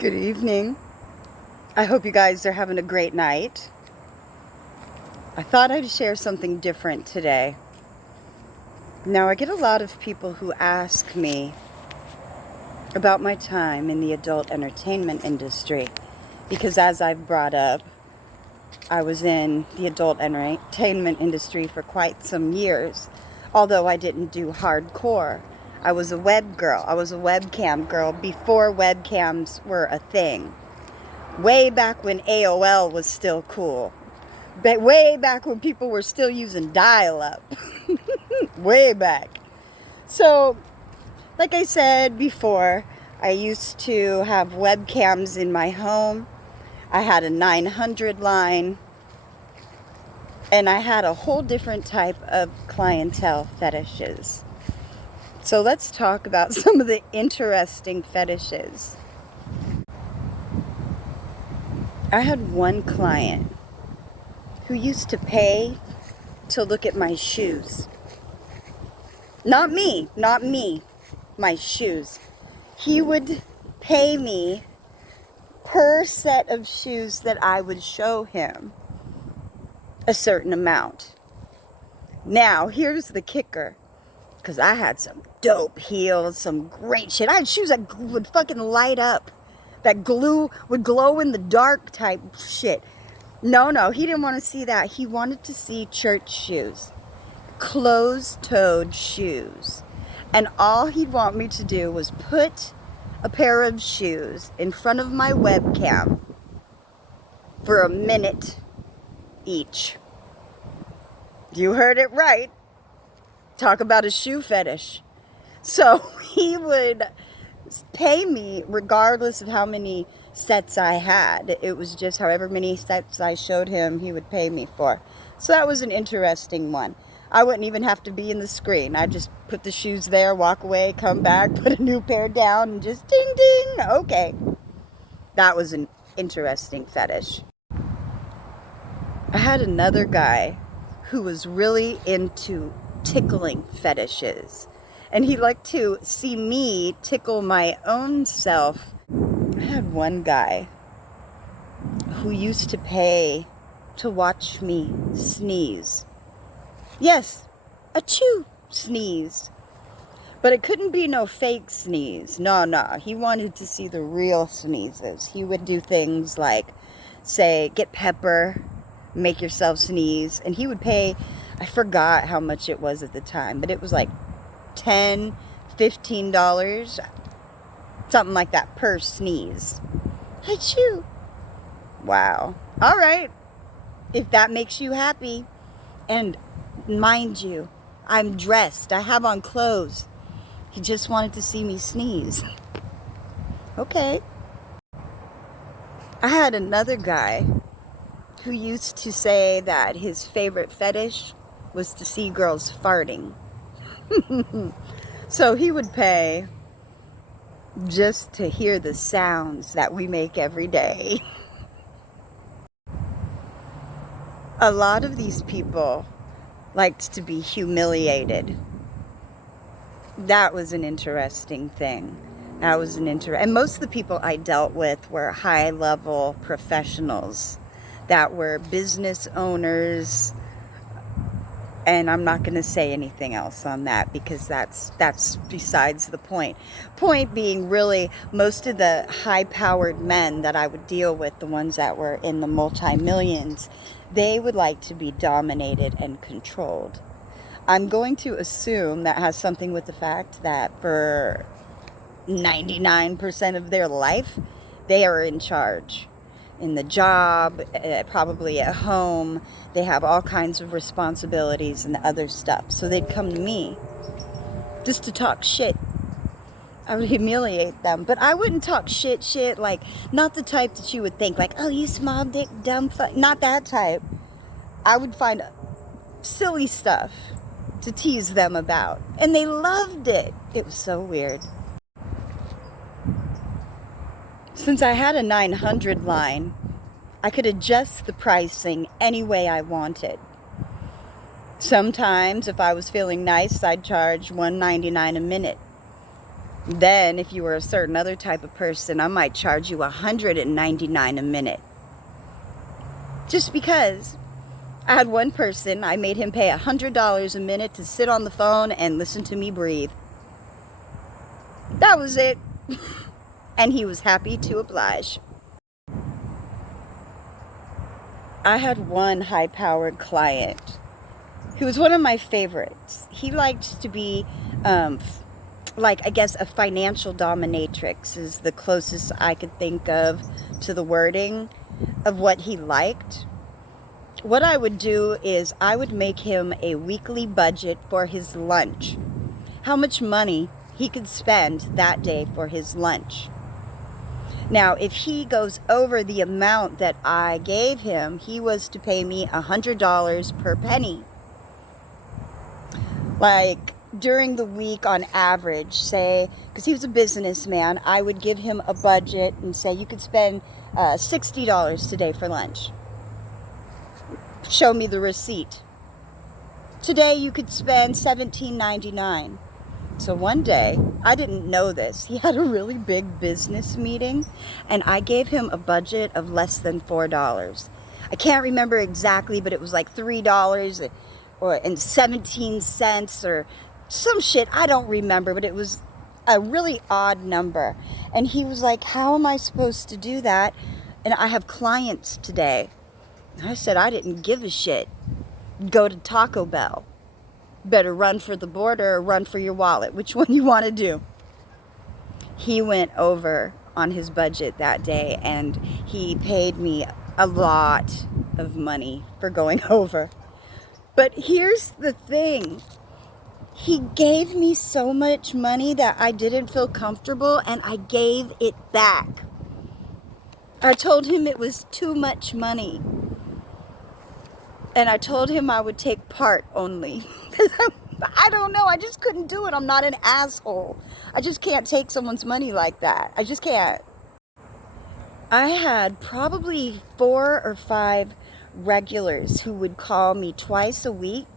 Good evening. I hope you guys are having a great night. I thought I'd share something different today. Now, I get a lot of people who ask me about my time in the adult entertainment industry because, as I've brought up, I was in the adult entertainment industry for quite some years, although I didn't do hardcore. I was a web girl. I was a webcam girl before webcams were a thing. Way back when AOL was still cool. Way back when people were still using dial-up. Way back. So, like I said before, I used to have webcams in my home. I had a 900 line. And I had a whole different type of clientele fetishes. So let's talk about some of the interesting fetishes. I had one client who used to pay to look at my shoes. Not me, my shoes. He would pay me per set of shoes that I would show him a certain amount. Now, here's the kicker, because I had some dope heels, some great shit. I had shoes that would fucking light up, that would glow in the dark type shit. No, he didn't want to see that. He wanted to see church shoes, closed-toed shoes. And all he'd want me to do was put a pair of shoes in front of my webcam for a minute each. You heard it right. Talk about a shoe fetish. So he would pay me regardless of how many sets I had. It was just however many sets I showed him, he would pay me for. So that was an interesting one. I wouldn't even have to be in the screen. I just put the shoes there, walk away, come back, put a new pair down, and just ding ding. Okay. That was an interesting fetish. I had another guy who was really into tickling fetishes. And he liked to see me tickle my own self. I had one guy who used to pay to watch me sneeze. Yes, a chew sneeze. But it couldn't be no fake sneeze. No. He wanted to see the real sneezes. He would do things like, say, get pepper, make yourself sneeze. And he would pay, I forgot how much it was at the time, but it was like $10, $15, something like that per sneeze. Achoo. Wow. All right. If that makes you happy. And mind you, I'm dressed. I have on clothes. He just wanted to see me sneeze. Okay. I had another guy who used to say that his favorite fetish was to see girls farting. So he would pay just to hear the sounds that we make every day. A lot of these people liked to be humiliated. That was an interesting thing. And most of the people I dealt with were high-level professionals that were business owners. And I'm not going to say anything else on that because that's besides the point. Point being, really, most of the high-powered men that I would deal with, the ones that were in the multi-millions, they would like to be dominated and controlled. I'm going to assume that has something with the fact that for 99% of their life, they are in charge. In the job, probably at home, they have all kinds of responsibilities and other stuff. So they'd come to me just to talk shit. I would humiliate them. But I wouldn't talk shit, like, not the type that you would think, like, oh, you small dick, dumb fuck. Not that type. I would find silly stuff to tease them about. And they loved it. It was so weird. Since I had a 900 line, I could adjust the pricing any way I wanted. Sometimes, if I was feeling nice, I'd charge $1.99 a minute. Then if you were a certain other type of person, I might charge you $199 a minute. Just because. I had one person, I made him pay $100 a minute to sit on the phone and listen to me breathe. That was it. And he was happy to oblige. I had one high-powered client who was one of my favorites. He liked to be, like, I guess a financial dominatrix is the closest I could think of to the wording of what he liked. What I would do is I would make him a weekly budget for his lunch. How much money he could spend that day for his lunch. Now, if he goes over the amount that I gave him, he was to pay me $100 per penny. Like, during the week on average, say, because he was a businessman, I would give him a budget and say, you could spend $60 today for lunch. Show me the receipt. Today you could spend $17.99. So one day, I didn't know this, he had a really big business meeting and I gave him a budget of less than $4. I can't remember exactly, but it was like $3 and 17 cents or some shit. I don't remember, but it was a really odd number. And he was like, how am I supposed to do that? And I have clients today. I said, I didn't give a shit. Go to Taco Bell. Better run for the border or run for your wallet. Which one you want to do? He went over on his budget that day and he paid me a lot of money for going over. But here's the thing. He gave me so much money that I didn't feel comfortable and I gave it back. I told him it was too much money. And I told him I would take part only. I don't know. I just couldn't do it. I'm not an asshole. I just can't take someone's money like that. I just can't. I had probably 4 or 5 regulars who would call me twice a week.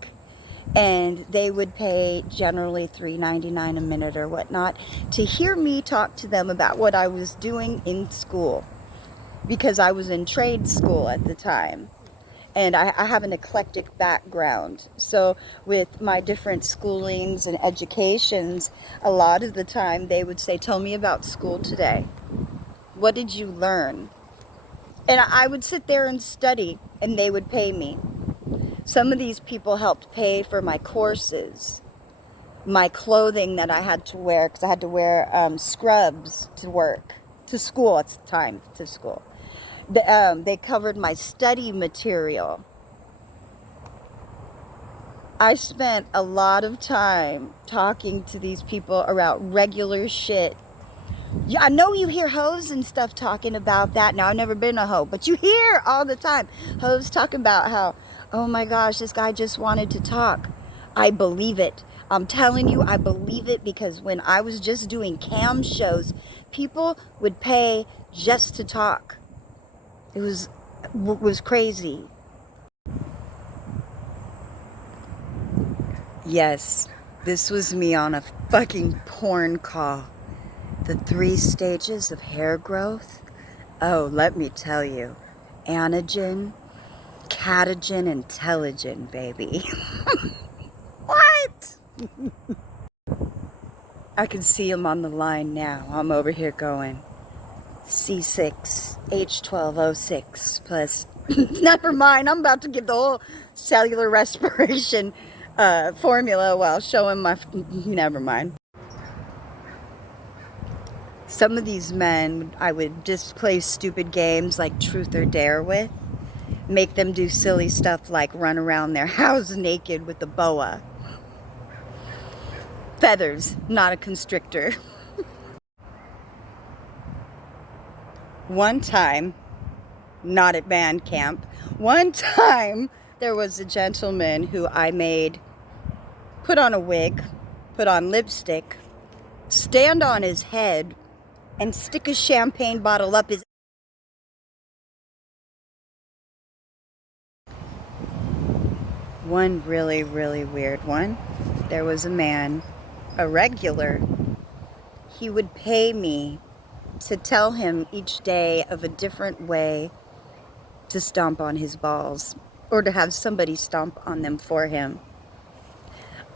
And they would pay generally $3.99 a minute or whatnot to hear me talk to them about what I was doing in school. Because I was in trade school at the time. And I have an eclectic background. So with my different schoolings and educations, a lot of the time they would say, tell me about school today. What did you learn? And I would sit there and study and they would pay me. Some of these people helped pay for my courses, my clothing that I had to wear, because I had to wear scrubs to work, to school at the time, to school. They covered my study material. I spent a lot of time talking to these people about regular shit. Yeah, I know you hear hoes and stuff talking about that. Now, I've never been a hoe, but you hear all the time hoes talking about how, oh my gosh, this guy just wanted to talk. I believe it. I'm telling you, I believe it, because when I was just doing cam shows, people would pay just to talk. It was crazy. Yes, this was me on a fucking porn call. The 3 stages of hair growth. Oh, let me tell you. Anagen, catagen, and telogen, baby. What? I can see him on the line now. I'm over here going C6, H12O6 plus. Never mind. I'm about to give the whole cellular respiration formula while showing my. Never mind. Some of these men I would just play stupid games like Truth or Dare with. Make them do silly stuff like run around their house naked with a boa. Feathers, not a constrictor. One time, not at band camp, one time there was a gentleman who I made put on a wig, put on lipstick, stand on his head, and stick a champagne bottle up his. One really, really weird one. There was a man, a regular. he would pay me to tell him each day of a different way to stomp on his balls, or to have somebody stomp on them for him.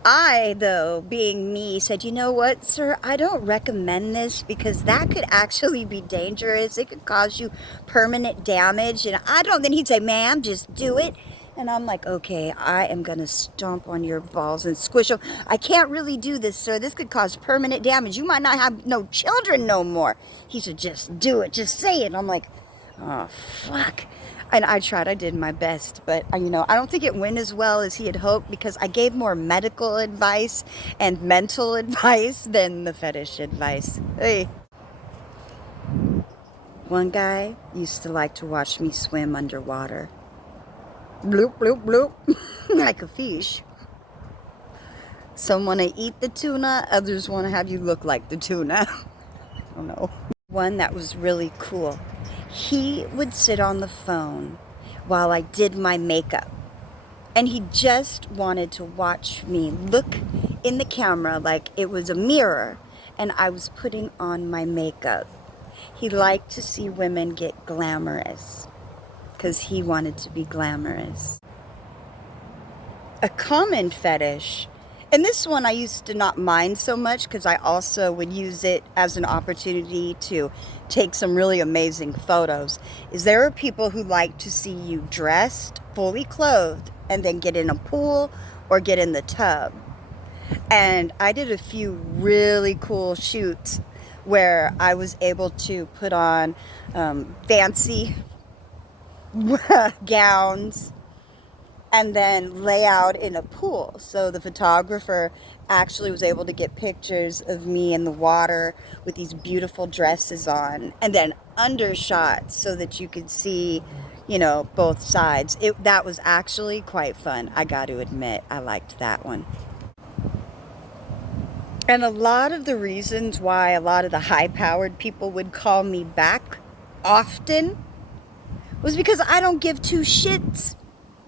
I, though, being me, said, you know what, sir, I don't recommend this because that could actually be dangerous. It could cause you permanent damage. And I don't, then he'd say, ma'am, just do it. And I'm like, okay, I am going to stomp on your balls and squish them. I can't really do this, sir. This could cause permanent damage. You might not have no children no more. He said, just do it. Just say it. And I'm like, oh, fuck. And I tried, I did my best, but I don't think it went as well as he had hoped because I gave more medical advice and mental advice than the fetish advice. Hey. One guy used to like to watch me swim underwater. Bloop, bloop, bloop, like a fish. Some want to eat the tuna, others want to have you look like the tuna. I don't know. One that was really cool. He would sit on the phone while I did my makeup. And he just wanted to watch me look in the camera like it was a mirror and I was putting on my makeup. He liked to see women get glamorous because he wanted to be glamorous. A common fetish, and this one I used to not mind so much because I also would use it as an opportunity to take some really amazing photos, is there are people who like to see you dressed, fully clothed, and then get in a pool or get in the tub. And I did a few really cool shoots where I was able to put on fancy gowns and then lay out in a pool. So the photographer actually was able to get pictures of me in the water with these beautiful dresses on, and then undershots so that you could see, both sides. That was actually quite fun. I got to admit, I liked that one. And a lot of the reasons why a lot of the high-powered people would call me back often was because I don't give two shits.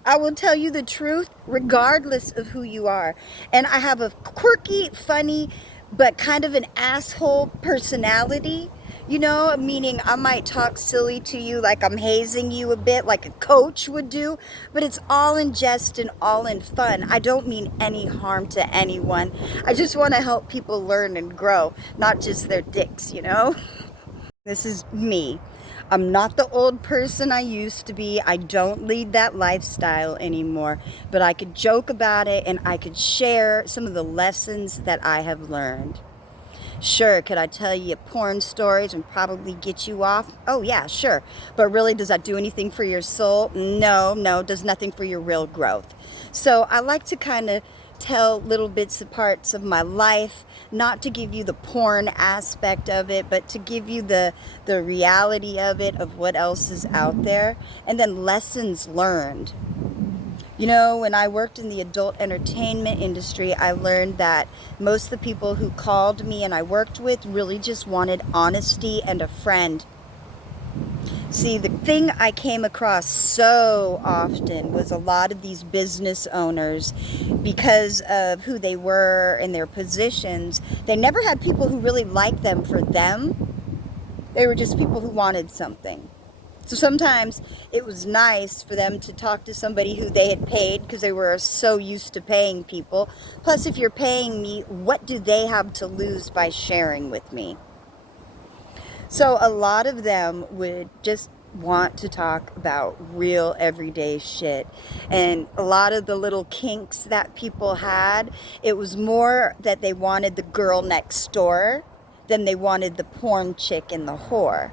I will tell you the truth regardless of who you are. And I have a quirky, funny, but kind of an asshole personality, meaning I might talk silly to you like I'm hazing you a bit like a coach would do, but it's all in jest and all in fun. I don't mean any harm to anyone. I just want to help people learn and grow, not just their dicks, This is me. I'm not the old person I used to be. I don't lead that lifestyle anymore. But I could joke about it and I could share some of the lessons that I have learned. Sure, could I tell you porn stories and probably get you off? Oh yeah, sure. But really, does that do anything for your soul? No, does nothing for your real growth. So I like to kind of tell little bits and parts of my life, not to give you the porn aspect of it, but to give you the reality of it, of what else is out there, and then lessons learned. When I worked in the adult entertainment industry, I learned that most of the people who called me and I worked with really just wanted honesty and a friend. See, the thing I came across so often was a lot of these business owners, because of who they were and their positions, they never had people who really liked them for them. They were just people who wanted something. So sometimes it was nice for them to talk to somebody who they had paid because they were so used to paying people. Plus, if you're paying me, what do they have to lose by sharing with me? So a lot of them would just want to talk about real everyday shit. And a lot of the little kinks that people had, it was more that they wanted the girl next door than they wanted the porn chick and the whore.